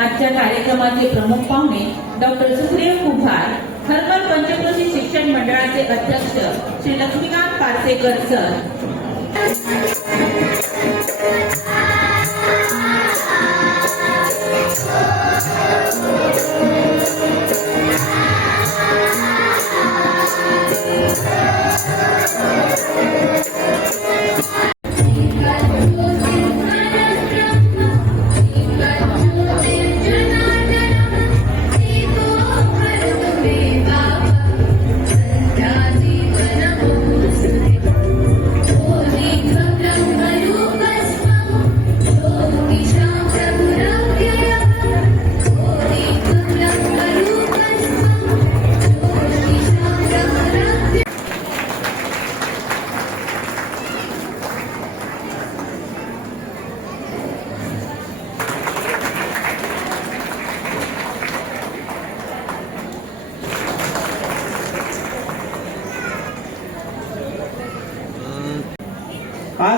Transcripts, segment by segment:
आजच्या कार्यक्रमाचे प्रमुख पाहुणे डॉक्टर सुखदेव कुभार हरमल पंचक्रोशी शिक्षण मंडळाचे अध्यक्ष श्री लक्ष्मीकांत पारसेकर सर.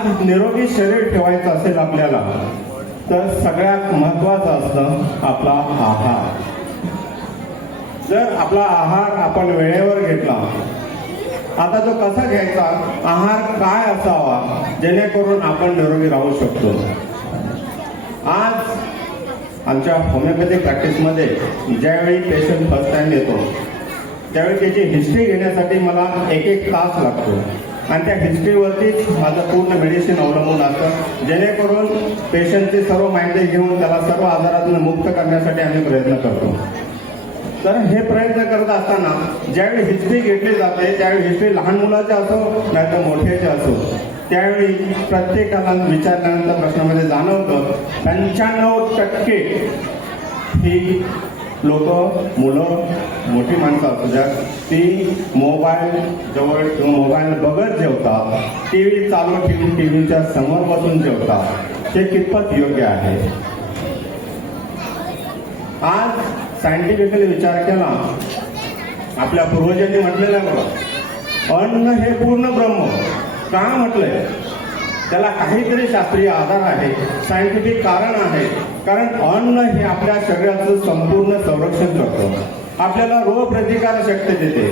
आज निरोगी शरीर ठेवायचं असेल आपल्याला तर सगळ्यात महत्वाचं असतं आपला आहार. जर आपला आहार आपण वेळेवर घेतला आता तो कसा घ्यायचा? आहार काय असावा? जेणेकरून आपण निरोगी राहू शकतो. आज आमच्या होमिओपॅथी प्रॅक्टिसमध्ये ज्यावेळी पेशंट फर्स्ट टाइम येतो त्यावेळी त्याची हिस्ट्री घेण्यासाठी मला एक एक तास लागतो. आणि त्या हिस्ट्रीवरतीच माझं पूर्ण मेडिसिन अवलंबून असतं. जेणेकरून पेशंटची सर्व माहिती घेऊन त्याला सर्व आजारातून मुक्त करण्यासाठी आम्ही प्रयत्न करतो. तर हे प्रयत्न करत असताना ज्यावेळी हिस्ट्री घेतली जाते त्यावेळी हिस्ट्री लहान मुलाचे असो नाही तर मोठ्याचे असो त्यावेळी प्रत्येकाला विचारल्यानंतर प्रश्नामध्ये जाणवतं पंच्याण्णव टक्के ही लोक मुलं मोठी माणसं असू द्या ती मोबाईल जवळ किंवा मोबाईल बघत जेवतात टी व्ही चालू ठेवून टी व्हीच्या समोर बसून जेवतात हे कितपत योग्य आहे? आज सायंटिफिकली विचार केला आपल्या पूर्वजांनी म्हटलेलं आहे बघा अन्न हे पूर्ण ब्रह्म. का म्हटलंय? त्याला काहीतरी शास्त्रीय आधार आहे सायंटिफिक कारण आहे कारण अन्न हे आपल्या शरीराचं संपूर्ण संरक्षण करतं. आपल्याला रोग प्रतिकार शक्ती देते.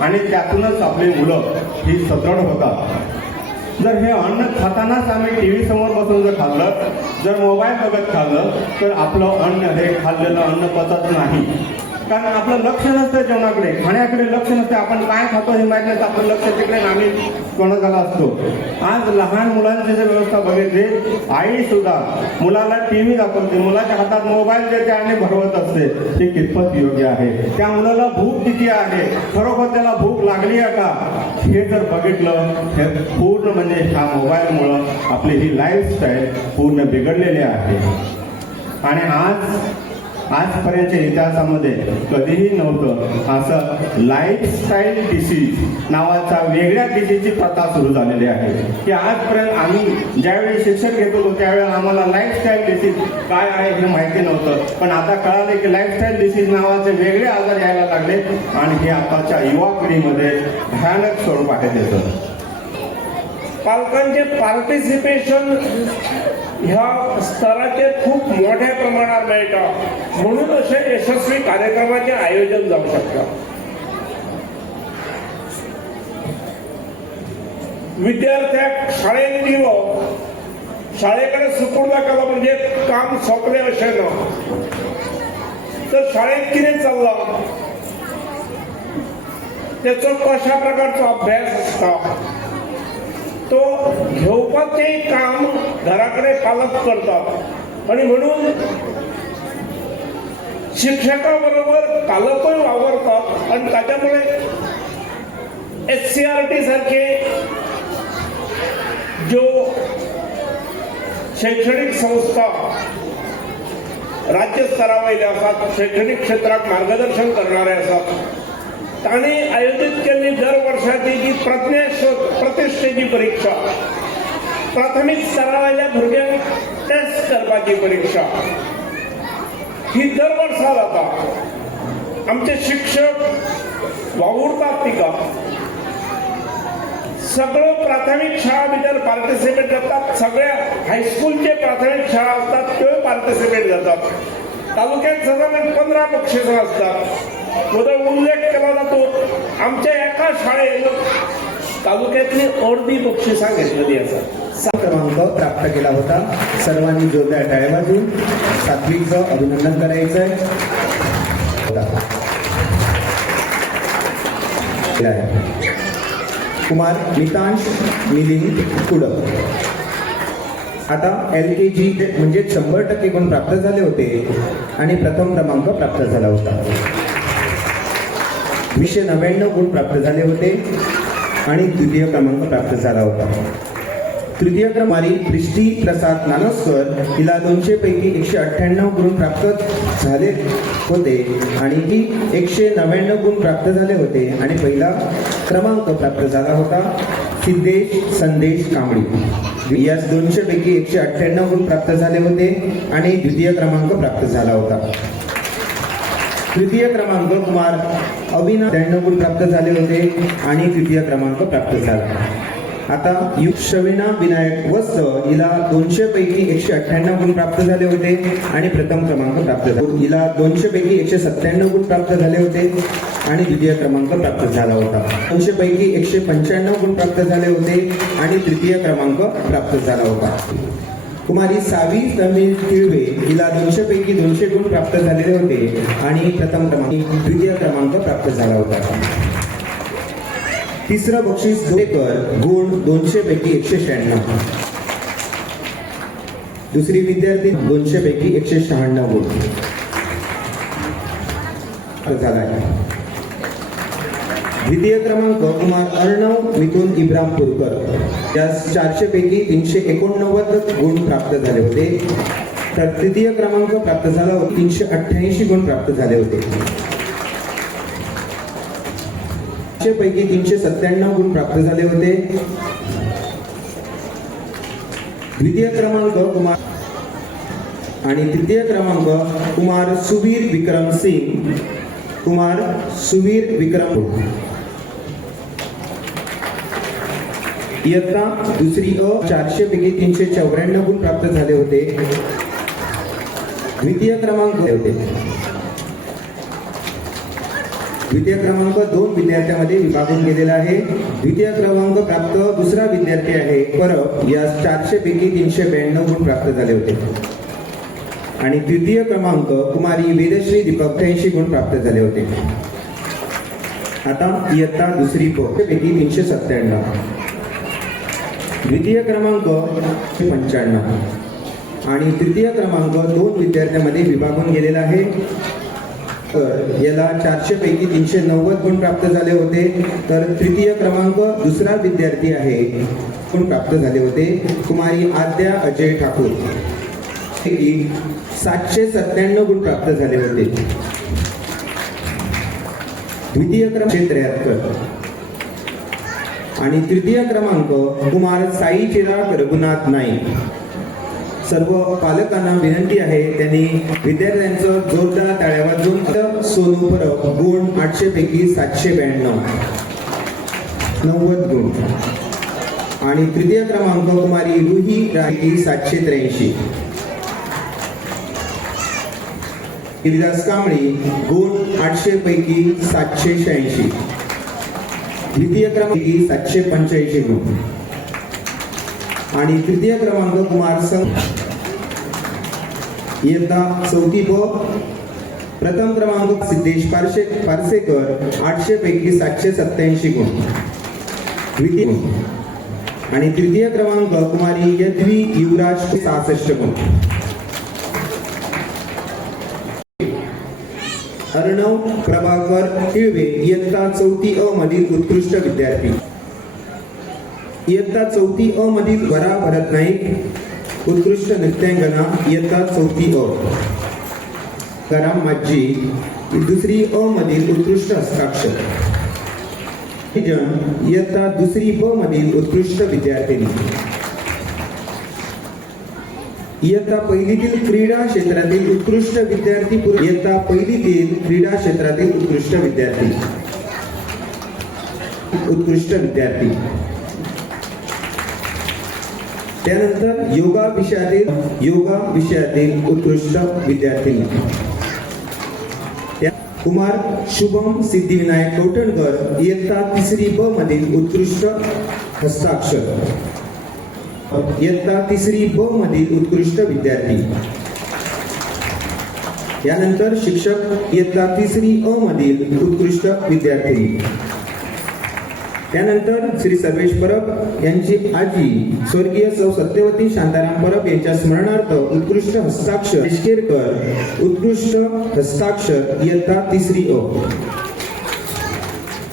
आणि त्यातूनच आपली मुलं ही सदृढ होतात. जर हे अन्न खातानाच आम्ही टी व्ही समोर बसून जर खाल्लं जर मोबाईल बघत खाल्लं तर आपलं अन्न हे खाल्लेलं अन्न पचत नाही. कारण आपलं लक्ष नसतं जेवणाकडे. खाण्याकडे लक्ष नसतं. आपण काय खातो हे माहीत नाही. आपलं लक्ष तिकडे नामी कोणाला असतो. आज लहान मुलांची जर व्यवस्था बघितली आई सुद्धा मुलाला टीव्ही दाखवते. मुलाच्या हातात मोबाईल देते आणि भरवत असते. ते कितपत योग्य आहे? त्या मुलाला भूक किती आहे? खरोखर त्याला भूक लागली आहे का? हे जर बघितलं हे पूर्ण म्हणजे ह्या मोबाईलमुळं आपली ही लाईफस्टाईल पूर्ण बिघडलेली आहे. आणि आज आजपर्यंतच्या इतिहासामध्ये कधीही नव्हतं असं लाईफस्टाईल डिसीज नावाचा वेगळ्या डिसीजची प्रथा सुरू झालेली आहे. की आजपर्यंत आम्ही ज्यावेळी शिक्षण घेत होतो त्यावेळेला आम्हाला लाईफस्टाईल डिसीज काय आहे हे माहिती नव्हतं. पण आता कळाले की लाईफस्टाईल डिसीज नावाचे वेगळे आजार यायला लागले आणि हे आताच्या युवा पिढीमध्ये भयानक स्वरूप आहे त्याचं. पालकांचे पार्टिसिपेशन ह्या स्तराचे खूप मोठ्या प्रमाणात मेळटा म्हणून असे यशस्वी कार्यक्रमाचे आयोजन जाऊ शकता विद्यार्थ्याक शाळेत दिलो शाळेकडे सुपूर्द केलं म्हणजे काम सोपले अशें ना. तर शाळेत कितें चाललं. त्याचो कशा प्रकारचो अभ्यास असता? तो घेवपाचे काम घराकडे पालक करतात. आणि म्हणून शिक्षकाबरोबर पालकही वावरतात. आणि त्याच्यामुळे एस सी आर टी सारखे जो शैक्षणिक संस्था राज्य स्तरावर आसात शैक्षणिक क्षेत्रात मार्गदर्शन करणारे असतात तांणी आयोजित केल्ली दर वर्षाची जी प्रज्ञा प्रतिश्ठेची परीक्षा प्राथमीक स्तरावयल्या भुरग्यांक टेस्ट करपाची परीक्षा ही दर वर्सा जाता आमचे शिक्षक वावुरतात तिका सगळं प्राथमिक शाळा भितर पार्टिसिपेट जातात सगळ्या हायस्कूलचे प्राथमिक शाळा असतात त्यो पार्टिसिपेट जातात तालुक्यात साधारण पंधरा बक्षिसं असतात. थोडा उल्लेख केला जातो. आमच्या एका शाळेत तालुक्यातली अर्धी बक्षिसा घेतलेली असा. क्रमांक प्राप्त केला होता. सर्वांनी जोरदार टाळ्या वाजून सात्विकचं अभिनंदन करायचंय. आहे. कुमार नितांश मिलिंद कुडक आता एल के जी म्हणजे शंभर टक्के गुण प्राप्त झाले होते आणि प्रथम क्रमांक प्राप्त झाला होता. वीसशे नव्याण्णव गुण प्राप्त झाले होते आणि द्वितीय क्रमांक प्राप्त झाला होता. तृतीय क्रमारी दृष्टी प्रसाद नानोस्कर हिला दोनशे पैकी एकशे अठ्ठ्याण्णव गुण प्राप्त झाले होते आणि ती एकशे नव्याण्णव गुण प्राप्त झाले होते आणि पहिला क्रमांक प्राप्त झाला होता सिद्धेश संदेश कांबळी. यास दोनशे पैकी एकशे अठ्ठ्याण्णव गुण प्राप्त झाले होते आणि द्वितीय क्रमांक प्राप्त झाला होता. तृतीय क्रमांक कुमार अभिनव त्र्याण्णव गुण प्राप्त झाले होते आणि तृतीय क्रमांक प्राप्त झाला. आता यु शविना विनायक वत्स हिला दोनशे पैकी एकशे अठ्ठ्याण्णव गुण प्राप्त झाले होते आणि प्रथम क्रमांक प्राप्त झाला. हिला दोनशे पैकी एकशे सत्त्याण्णव गुण प्राप्त झाले होते आणि द्वितीय क्रमांक प्राप्त झाला होता. दोनशे पैकी एकशे पंच्याण्णव गुण प्राप्त झाले होते आणि तृतीय क्रमांक प्राप्त झाला होता. कुमारी सावी तमिळ तिळवे हिला दोनशे पैकी दोनशे गुण प्राप्त झालेले होते आणि प्रथम क्रमांक द्वितीय क्रमांक प्राप्त झाला होता. तिसरं बक्षीस जोडेकर गुण दोनशे पैकी एकशे शहाण्णव. दुसरी विद्यार्थी दोनशे पैकी एकशे शहाण्णव गुण. झाला. आहे द्वितीय क्रमांक कुमार अर्णव मिथुन इब्रामपूरकर यास चारशे पैकी तीनशे एकोणनव्वद गुण प्राप्त झाले होते. तर तृतीय क्रमांक प्राप्त झाला तीनशे अठ्ठ्याऐंशी गुण प्राप्त झाले होते. पैकी तीनशे सत्त्याण्णव गुण प्राप्त झाले होते. द्वितीय क्रमांक कुमार आणि तृतीय क्रमांक कुमार सुवीर विक्रम सिंग. कुमार सुवीर विक्रम इयत्ता दुसरी अ चारशे पैकी तीनशे चौऱ्याण्णव गुण प्राप्त झाले होते. द्वितीय क्रमांक होते. द्वितीय क्रमांक दोन विद्यार्थ्यांमध्ये विभागून गेलेला आहे. द्वितीय क्रमांक प्राप्त दुसरा विद्यार्थी आहे. परब यास चारशे पैकी तीनशे ब्याण्णव गुण प्राप्त झाले होते. आणि द्वितीय क्रमांक कुमारी वेदश्री दीपक त्र्याऐंशी गुण प्राप्त झाले होते. आता इयत्ता दुसरी पैकी तीनशे सत्त्याण्णव. द्वितीय क्रमांक पंच्याण्णव. आणि तृतीय क्रमांक दोन विद्यार्थ्यांमध्ये विभागून गेलेला आहे. तर याला चारशे पैकी तीनशे नव्वद गुण प्राप्त झाले होते. तर तृतीय क्रमांक दुसरा विद्यार्थी आहे. गुण प्राप्त झाले होते. कुमारी आद्या अजय ठाकूर. पैकी सातशे सत्त्याण्णव गुण प्राप्त झाले होते. द्वितीय क्रमांक त्र्याहत्तर. आणि तृतीय क्रमांक कुमार साई चिराग रघुनाथ नाईक. सर्व पालकांना विनंती आहे त्यांनी विद्यार्थ्यांचं जोरदार टाळ्या वाजून सोनू परब गुण आठशे पैकी सातशे ब्याण्णव. नव्वद गुण. आणि तृतीय क्रमांक कुमारी रुही राही सातशे त्र्याऐंशी. गिरिदास कांबळी गुण आठशे पैकी सातशे शहाऐंशी. द्वितीय क्रमांक सातशे पंच्याऐंशी गुण आणि तृतीय क्रमांक कुमार संघ इयत्ता चौथी ब प्रथम क्रमांक सिद्धेश पारशे पारसेकर आठशे पैकी सातशे सत्याऐंशी गुण द्वितीय आणि तृतीय क्रमांक कुमारी यद्वी युवराज सहासष्ट गुण अर्णव प्रभाकर तिळवे इयत्ता चौथी अ मधील उत्कृष्ट विद्यार्थी. इयत्ता चौथी अ मधील वरा भरत नाईक उत्कृष्ट नृत्यांगना इयत्ता चौथी अ. कराम मज्जी दुसरी अ मधील उत्कृष्ट हस्ताक्षर. जन इयत्ता दुसरी ब मधील उत्कृष्ट विद्यार्थिनी. इयत्ता पहिलीतील क्रीडा क्षेत्रातील उत्कृष्ट विद्यार्थी इयत्ता पहिलीतील क्रीडा क्षेत्रातील उत्कृष्ट विद्यार्थी. उत्कृष्ट विद्यार्थी. त्यानंतर योगा विषयातील योगा विषयातील उत्कृष्ट विद्यार्थी. त्या- कुमार शुभम सिद्धिविनायक कौटणकर इयत्ता तिसरी ब मधील उत्कृष्ट हस्ताक्षर. इयत्ता तिसरी ब मधील उत्कृष्ट विद्यार्थी. यानंतर शिक्षक इयत्ता तिसरी अ मधील उत्कृष्ट विद्यार्थी. त्यानंतर श्री सर्वेश परब यांची आजी स्वर्गीय सौ सत्यवती शांताराम परब यांच्या स्मरणार्थ उत्कृष्ट हस्ताक्षर उत्कृष्ट हस्ताक्षर इयत्ता तिसरी अ.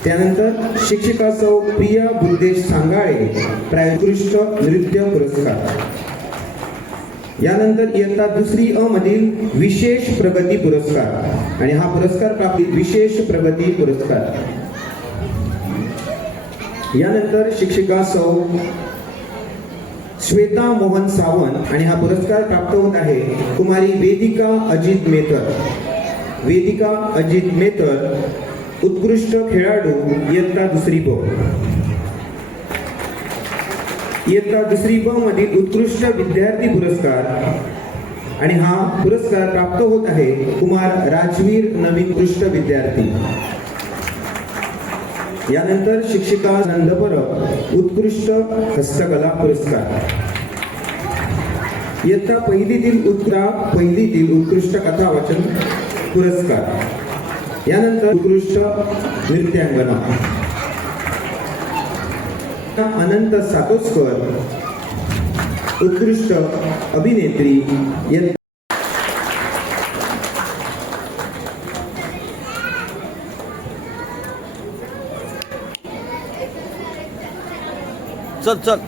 त्यानंतर शिक्षिका सौ प्रिया बुद्धेश सांगाळे प्रायोत्कृष्ट नृत्य पुरस्कार. यानंतर इयत्ता दुसरी अ मधील विशेष प्रगती पुरस्कार. आणि हा पुरस्कार प्राप्त विशेष प्रगती पुरस्कार. यानंतर शिक्षिका सौ श्वेता मोहन सावंत आणि हा पुरस्कार प्राप्त होत आहे कुमारी वेदिका अजित मेतर वेदिका अजित मेतर उत्कृष्ट खेळाडू इयत्ता दुसरी ब. इयत्ता दुसरी ब मधील उत्कृष्ट विद्यार्थी पुरस्कार आणि हा पुरस्कार प्राप्त होत आहे कुमार राजवीर नवीन कृष्ण विद्यार्थी. यानंतर शिक्षिका नंदपर उत्कृष्ट हस्तकला पुरस्कार. इयत्ता पहिलीतील उत्तरा पहिलीतील उत्कृष्ट कथा वाचन पुरस्कार. यानंतर उत्कृष्ट नृत्यांगना. अनंत सातोस्कर उत्कृष्ट अभिनेत्री चल चल.